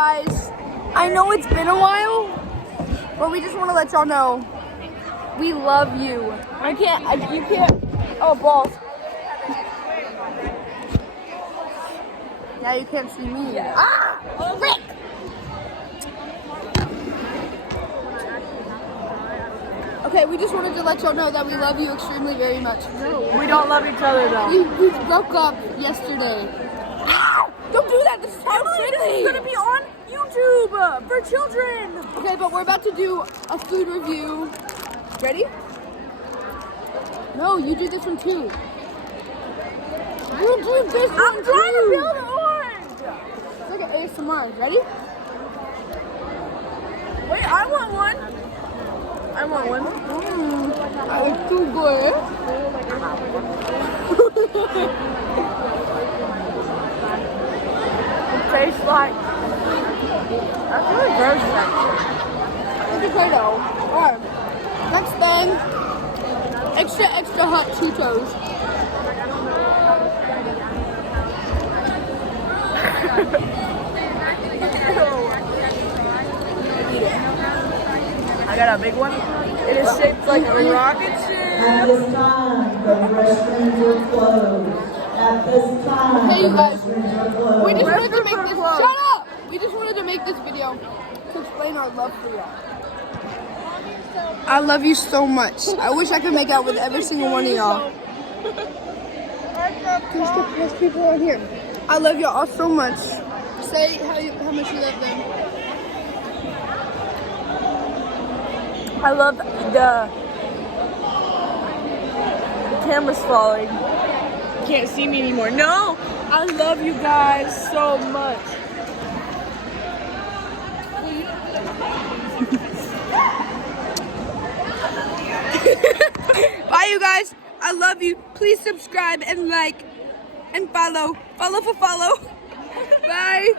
guys. I know it's been a while, but we just want to let y'all know we love you. You can't. Oh, balls. Yeah, you can't see me. Yeah. Ah! Frick! Okay, we just wanted to let y'all know that we love you extremely very much. We don't love each other though. We broke up yesterday. Ow! Don't do that. This is so Emily, this is prickly. gonna be on YouTube for children. Okay, but we're about to do a food review. Ready? No, you do this one too. You do this one I'm trying to too. build an orange. It's like an ASMR. Ready? Wait, I want one. I want one. That was too good. It tastes like. That's really gross, actually. It's okay though. Alright. Next thing. Extra hot Cheetos. I got a big one. It is shaped like a rocket At ship. this time, the restrooms are closed. At this time, Okay, you the guys. restrooms are closed. We just wanted to make Restrooms this. are closed. Shut up! We just wanted to make this video to explain our love for y'all. I love you so much. I wish I could make out with every single one of y'all. There's people on here. I love y'all all so much. Say how much you love them. I love the camera's falling. You can't see me anymore. No, I love you guys so much. Bye, you guys. I love you. Please subscribe and like and follow. Follow for follow. Bye.